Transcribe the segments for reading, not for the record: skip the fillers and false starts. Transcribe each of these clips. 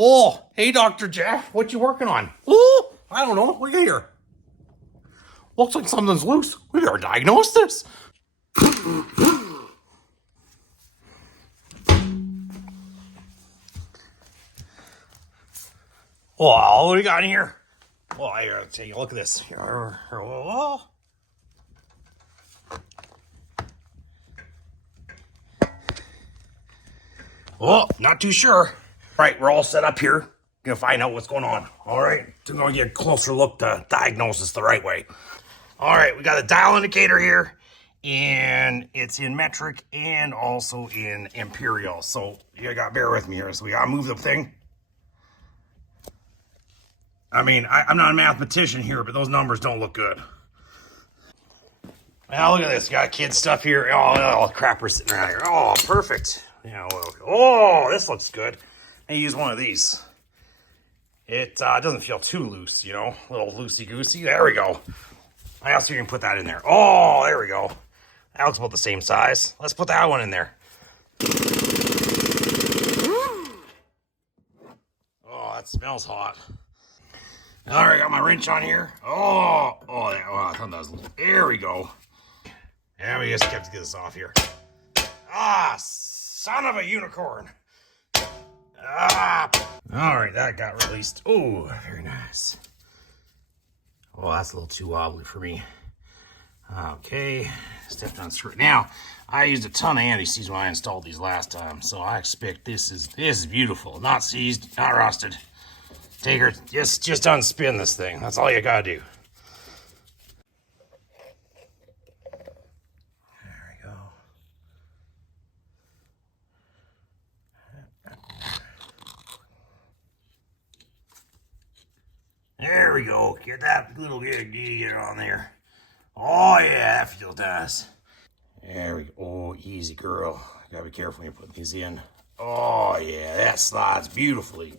Oh, hey, Dr. Jeff, what you working on? Oh, I don't know. Look at here. Looks like something's loose. We gotta diagnose this. Oh, what do you got in here? Oh, I gotta take a look at this. Oh. Oh, not too sure. Right, we're all set up here. Gonna find out what's going on. All right, we're gonna get a closer look to diagnose this the right way. All right, we got a dial indicator here, and it's in metric and also in imperial. So you gotta bear with me here. So we gotta move the thing. I mean, I'm not a mathematician here, but those numbers don't look good. Now look at this. You got kid stuff here. Oh, crapper sitting around here. Oh, perfect. Yeah. Well, oh, this looks good. I use one of these. It doesn't feel too loose, you know, a little loosey-goosey. There we go. I also can put that in there. Oh, there we go. That looks about the same size. Let's put that one in there. Oh, that smells hot. All right, got my wrench on here. I thought that was, there we go. And we just have to get this off here. Ah, son of a unicorn. Ah. All right, that got released. Oh, very nice. Oh, that's a little too wobbly for me. Okay, stepped on screw. Now, I used a ton of anti-seize when I installed these last time, so I expect this is beautiful. Not seized, not rusted. Take her, just unspin this thing. That's all you gotta do. There we go. There we go. Get that little bit of gear on there. Oh yeah, that feels nice. There we go. Oh, easy girl. Gotta be careful when you're putting these in. Oh yeah, that slides beautifully.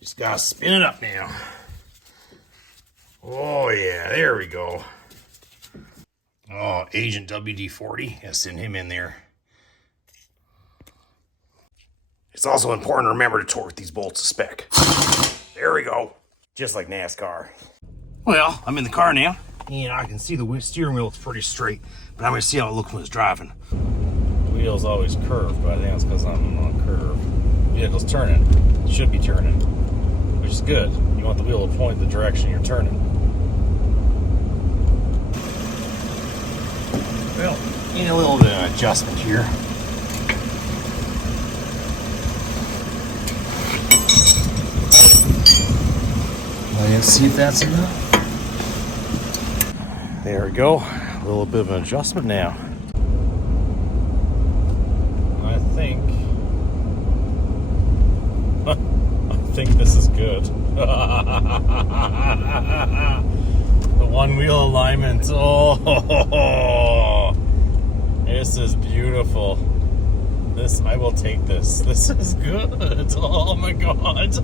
Just gotta spin it up now. Oh yeah, there we go. Oh, Agent WD-40. Gotta send him in there. It's also important to remember to torque these bolts to spec. There we go. Just like NASCAR. Well, I'm in the car now, and I can see the steering wheel is pretty straight, but I'm gonna see how it looks when it's driving. The wheel's always curved, but I think it's because I'm on a curve. Vehicle's turning. It should be turning, which is good. You want the wheel to point the direction you're turning. Well, need a little bit of adjustment here. Let's see if that's enough. There we go. A little bit of an adjustment now. I think this is good. The one wheel alignment. Oh, this is beautiful. I will take this. This is good. Oh my God.